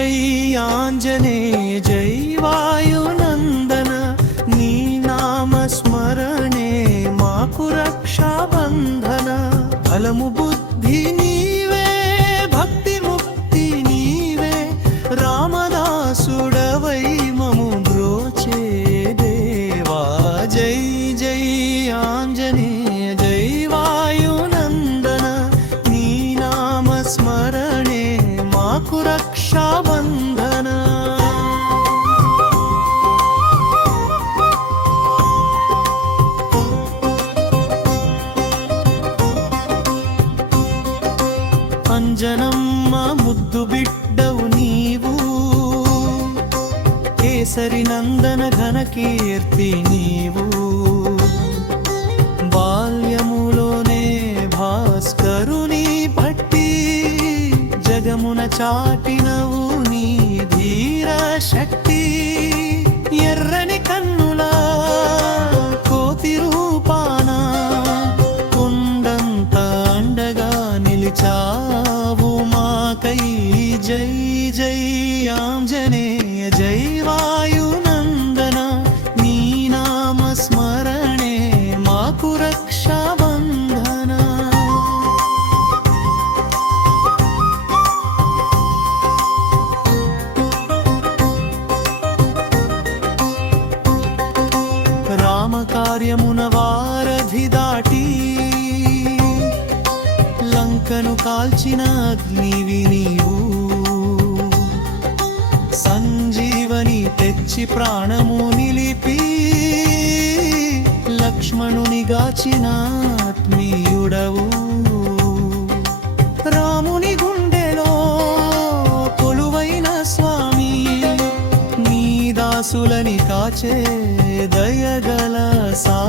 జై ఆంజనే జై వాయునందన నీ నామ స్మరణే మాకు రక్షాబంధన. ఫలము బుద్ధి నీవే భక్తి ముక్తి నీవే రామదాసుడవై మము బ్రోచే దేవా. జై జై ఆంజనే జై వాయునందన నీ నామ మాకు రక్షాబంధన అంజనమ్మ ముద్దు బిడ్డవు నీవు. కేసరి నందన ఘన కీర్తి నీవు. బాల్యములోనే భాస్కరుని పట్టి జగమున చాటి మాకై జై జై ఆంజనేయ జై వాయునందన నీ నామ స్మరణే మాకు రక్షాబంధన రామ కార్యమున వారు లంకను కాల్చిన అగ్నివి నీవు. సంజీవని తెచ్చి ప్రాణము నిలిపి లక్ష్మణుని గాచిన ఆత్మీయుడవు. రాముని గుండెలో కొలువైన స్వామి నీ దాసులని కాచే దయగల సా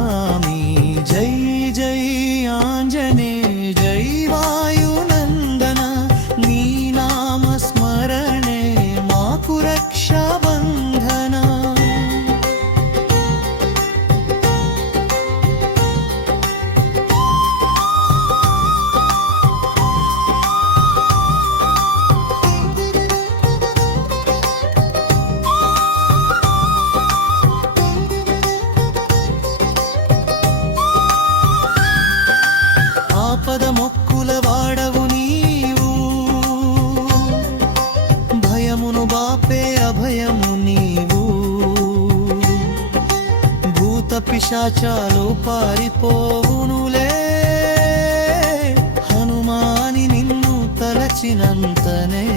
భయమును అభయము నీవు. భూత పిశాచాలు పారిపోవునులే. హనుమాని నిన్ను తలచినంతనే.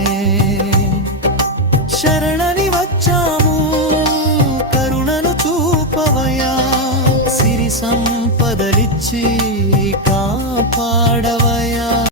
శరణని వచ్చాము కరుణను చూపవయా. సిరి సంపదలిచ్చి కాపాడవయా.